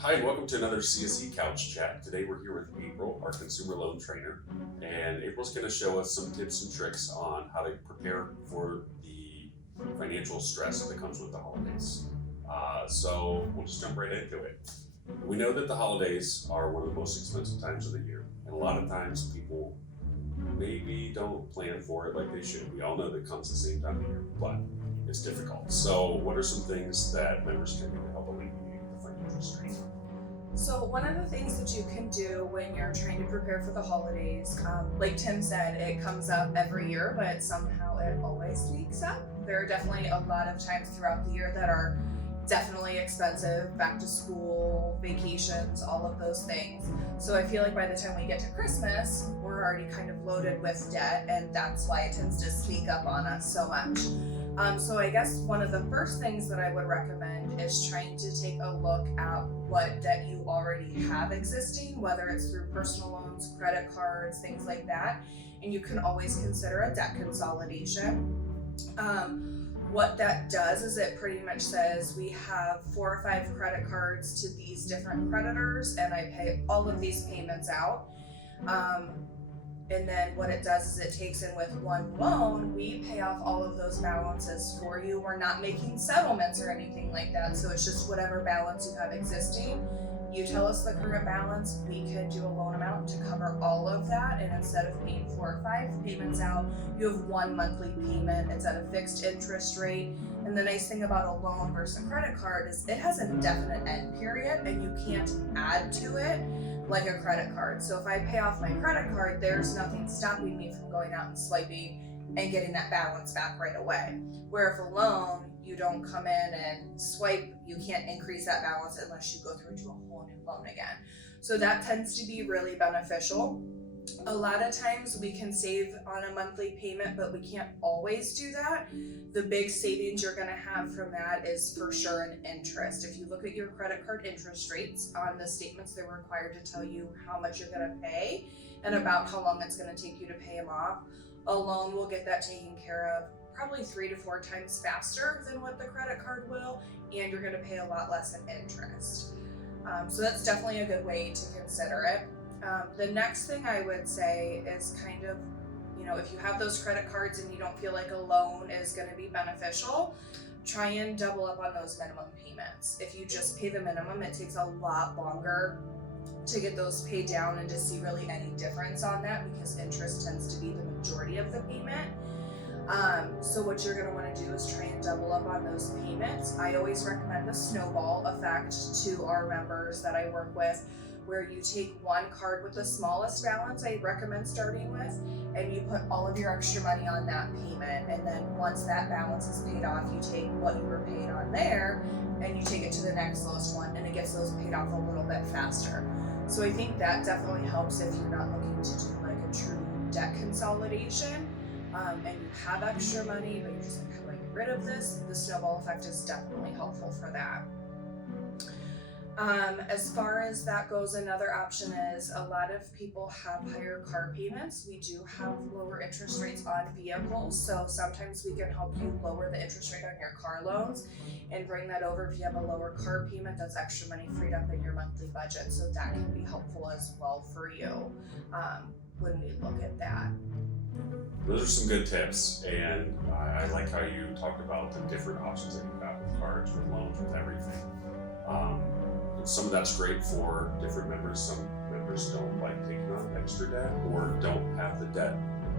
Hi, and welcome to another CSE Couch Chat. Today we're here with April, our consumer loan trainer, and April's going to show us some tips and tricks on how to prepare for the financial stress that comes with the holidays. So we'll just jump right into it. We know that the holidays are one of the most expensive times of the year, and a lot of times people maybe don't plan for it like they should. We all know that it comes the same time of year, but it's difficult. So what are some things that members can do to help alleviate the financial strain? So one of the things that you can do when you're trying to prepare for the holidays, like Tim said, it comes up every year, but somehow it always sneaks up. There are definitely a lot of times throughout the year that are definitely expensive, back to school, vacations, all of those things. So I feel like by the time we get to Christmas, we're already kind of loaded with debt, and that's why it tends to sneak up on us so much. So I guess one of the first things that I would recommend is trying to take a look at what debt you already have existing, whether it's through personal loans, credit cards, things like that. And you can always consider a debt consolidation. What that does is it pretty much says we have 4 or 5 credit cards to these different creditors, and I pay all of these payments out. And then what it does is it takes in with one loan, we pay off all of those balances for you. We're not making settlements or anything like that. So it's just whatever balance you have existing. You tell us the current balance, we can do a loan amount to cover all of that. And instead of paying 4 or 5 payments out, you have one monthly payment. It's at a fixed interest rate. And the nice thing about a loan versus a credit card is it has a definite end period and you can't add to it like a credit card. So if I pay off my credit card, there's nothing stopping me from going out and swiping and getting that balance back right away. Where if a loan, you don't come in and swipe, you can't increase that balance unless you go through to a whole new loan again. So that tends to be really beneficial. A lot of times we can save on a monthly payment, but we can't always do that. The big savings you're going to have from that is for sure an interest. If you look at your credit card interest rates on the statements, they're required to tell you how much you're going to pay and about how long it's going to take you to pay them off. A loan will get that taken care of probably 3 to 4 times faster than what the credit card will, and you're going to pay a lot less in interest. So that's definitely a good way to consider it. The next thing I would say is kind of, if you have those credit cards and you don't feel like a loan is going to be beneficial, try and double up on those minimum payments. If you just pay the minimum, it takes a lot longer to get those paid down and to see really any difference on that because interest tends to be the majority of the payment. So what you're going to want to do is try and double up on those payments. I always recommend the Snowball Effect to our members that I work with, where you take one card with the smallest balance I recommend starting with, and you put all of your extra money on that payment. And then once that balance is paid off, you take what you were paid on there and you take it to the next lowest one, and it gets those paid off a little bit faster. So I think that definitely helps if you're not looking to do like a true debt consolidation. And you have extra money, but you're just like, how do I get rid of this? The Snowball Effect is definitely helpful for that. As far as that goes, another option is a lot of people have higher car payments. We do have lower interest rates on vehicles, so sometimes we can help you lower the interest rate on your car loans and bring that over. If you have a lower car payment, that's extra money freed up in your monthly budget, so that can be helpful as well for you when we look at that. Those are some good tips, and I like how you talked about the different options that you've got with cards, with loans, with everything. Some of that's great for different members. Some members don't like taking on extra debt or don't have the debt,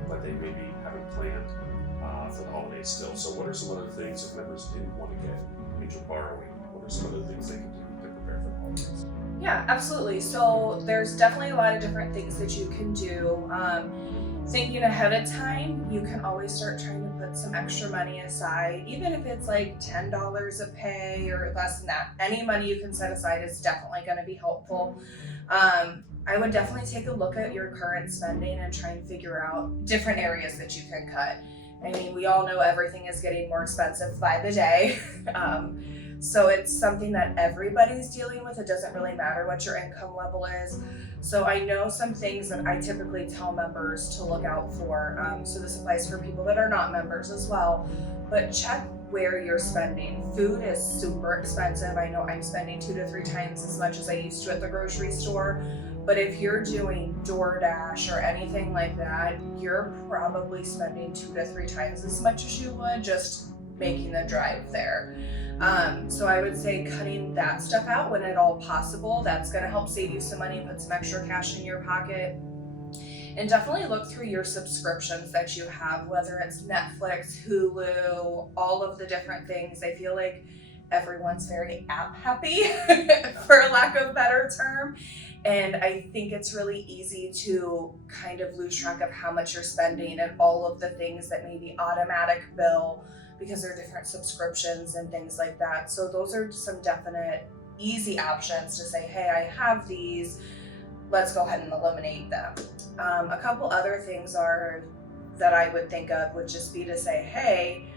but they maybe haven't planned for the holidays still. So what are some other things if members didn't want to get into borrowing? What are some other things they can do to prepare for the holidays? Yeah, absolutely. So there's definitely a lot of different things that you can do. Thinking ahead of time, you can always start trying to put some extra money aside, even if it's like $10 a pay or less than that. Any money you can set aside is definitely going to be helpful. I would definitely take a look at your current spending and try and figure out different areas that you can cut. I mean, we all know everything is getting more expensive by the day. So it's something that everybody's dealing with. It doesn't really matter what your income level is. So I know some things that I typically tell members to look out for. So this applies for people that are not members as well. But check where you're spending. Food is super expensive. I know I'm spending 2 to 3 times as much as I used to at the grocery store. But if you're doing DoorDash or anything like that, you're probably spending 2 to 3 times as much as you would just making the drive there. So I would say cutting that stuff out when at all possible. That's going to help save you some money, put some extra cash in your pocket. And definitely look through your subscriptions that you have, whether it's Netflix, Hulu, all of the different things. I feel like everyone's very app happy, for lack of a better term. And I think it's really easy to kind of lose track of how much you're spending and all of the things that maybe automatic bill because there are different subscriptions and things like that. So those are some definite easy options to say, hey, I have these, let's go ahead and eliminate them. A couple other things that I would think of would just be to say, hey,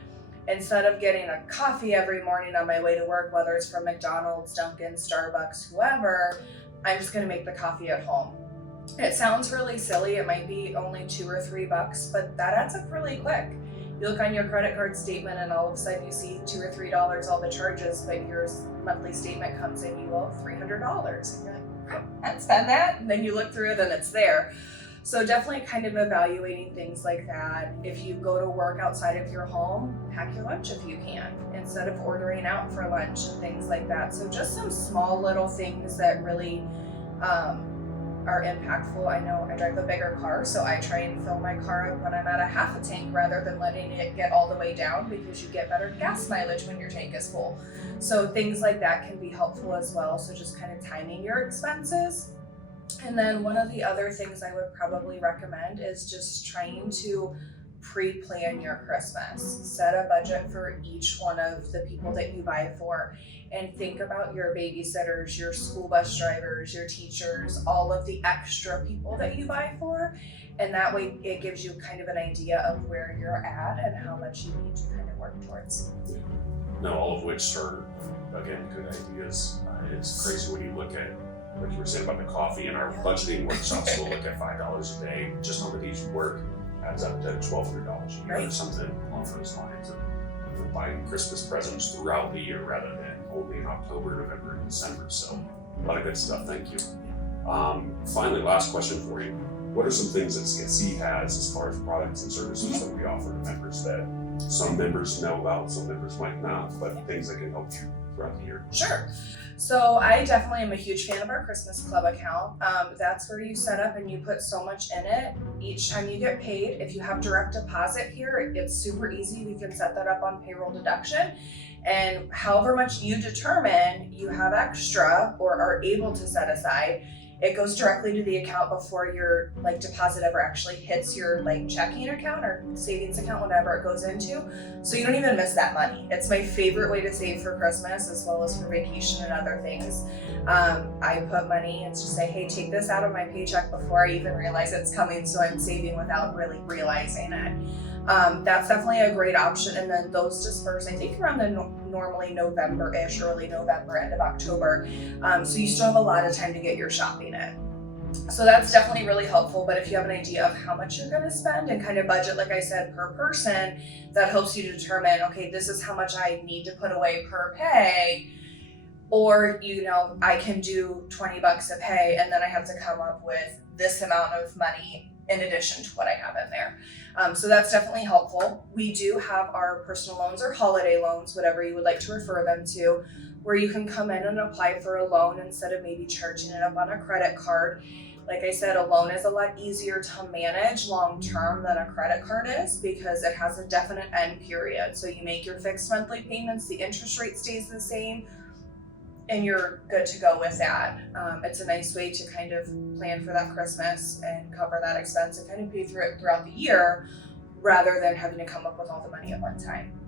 instead of getting a coffee every morning on my way to work, whether it's from McDonald's, Dunkin', Starbucks, whoever, I'm just gonna make the coffee at home. It sounds really silly, it might be only $2 or $3, but that adds up really quick. You look on your credit card statement and all of a sudden you see $2 or $3 all the charges, but your monthly statement comes in, you owe $300. And you're like, crap, I didn't spend that. And then you look through it and it's there. So definitely kind of evaluating things like that. If you go to work outside of your home, pack your lunch if you can, instead of ordering out for lunch and things like that. So just some small little things that really are impactful. I know I drive a bigger car, so I try and fill my car up when I'm at a half a tank rather than letting it get all the way down, because you get better gas mileage when your tank is full. So things like that can be helpful as well. So just kind of timing your expenses. And then one of the other things I would probably recommend is just trying to pre-plan your Christmas. Set a budget for each one of the people that you buy for, and think about your babysitters, your school bus drivers, your teachers, all of the extra people that you buy for. And that way it gives you kind of an idea of where you're at and how much you need to kind of work towards. Now, all of which are, again, good ideas. It's crazy when you look at, like you were saying about the coffee in our budgeting workshops, we'll look at $5 a day just on the days you work, adds up to $1,200 a year or something along those lines. And you're buying Christmas presents throughout the year rather than only in October, November, and December. So a lot of good stuff. Thank you. Finally, last question for you. What are some things that CSE has as far as products and services that we offer to members that some members know about, some members might not, but things that can help you throughout the year? Sure. So I definitely am a huge fan of our Christmas Club account. That's where you set up and you put so much in it each time you get paid. If you have direct deposit here, it's super easy. We can set that up on payroll deduction. And however much you determine you have extra or are able to set aside, it goes directly to the account before your deposit ever actually hits your checking account or savings account, whatever it goes into. So you don't even miss that money. It's my favorite way to save for Christmas as well as for vacation and other things. I put money and just say, hey, take this out of my paycheck before I even realize it's coming, so I'm saving without really realizing it. That's definitely a great option. And then those disperse, I think, around the normally November-ish, early November, end of October. So you still have a lot of time to get your shopping in. So that's definitely really helpful. But if you have an idea of how much you're going to spend and kind of budget, like I said, per person, that helps you determine, okay, this is how much I need to put away per pay. Or, I can do $20 a pay and then I have to come up with this amount of money in addition to what I have in there. So that's definitely helpful. We do have our personal loans or holiday loans, whatever you would like to refer them to, where you can come in and apply for a loan instead of maybe charging it up on a credit card. Like I said, a loan is a lot easier to manage long-term than a credit card is because it has a definite end period. So you make your fixed monthly payments, the interest rate stays the same, and you're good to go with that. It's a nice way to kind of plan for that Christmas and cover that expense and kind of pay through it throughout the year rather than having to come up with all the money at one time.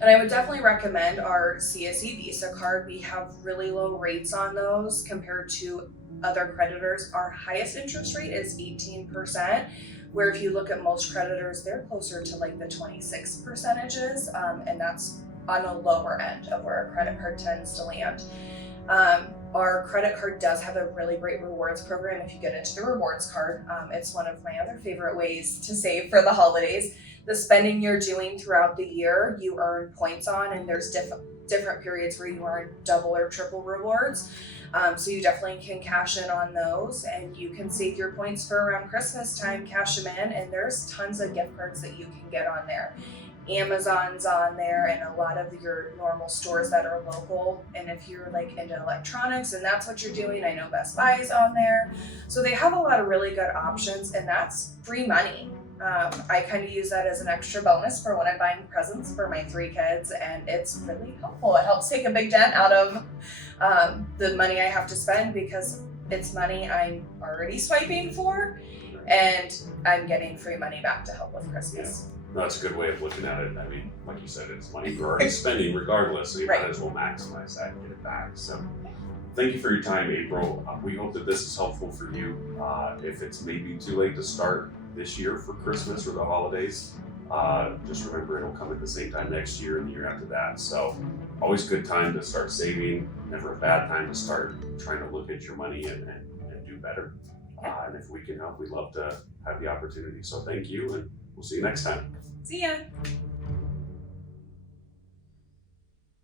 And I would definitely recommend our CSE Visa card. We have really low rates on those compared to other creditors. Our highest interest rate is 18%, where if you look at most creditors, they're closer to the 26%, and that's on the lower end of where a credit card tends to land. Our credit card does have a really great rewards program if you get into the rewards card. It's one of my other favorite ways to save for the holidays. the spending you're doing throughout the year, you earn points on, and there's different periods where you earn double or triple rewards. So you definitely can cash in on those, and you can save your points for around Christmas time, cash them in, and there's tons of gift cards that you can get on there. Amazon's on there, and a lot of your normal stores that are local. And if you're like into electronics and that's what you're doing, I know Best Buy is on there. So they have a lot of really good options, and that's free money. I kind of use that as an extra bonus for when I'm buying presents for my 3 kids, and it's really helpful. It helps take a big dent out of the money I have to spend, because it's money I'm already swiping for, and I'm getting free money back to help with Christmas. Yeah. No, that's a good way of looking at it. I mean, like you said, it's money we're already spending regardless, so you might as well maximize that and get it back. So thank you for your time, April. We hope that this is helpful for you. If it's maybe too late to start this year for Christmas or the holidays, just remember it'll come at the same time next year and the year after that. So always a good time to start saving, never a bad time to start trying to look at your money and do better. And if we can help, we'd love to have the opportunity. So thank you, and we'll see you next time. See ya.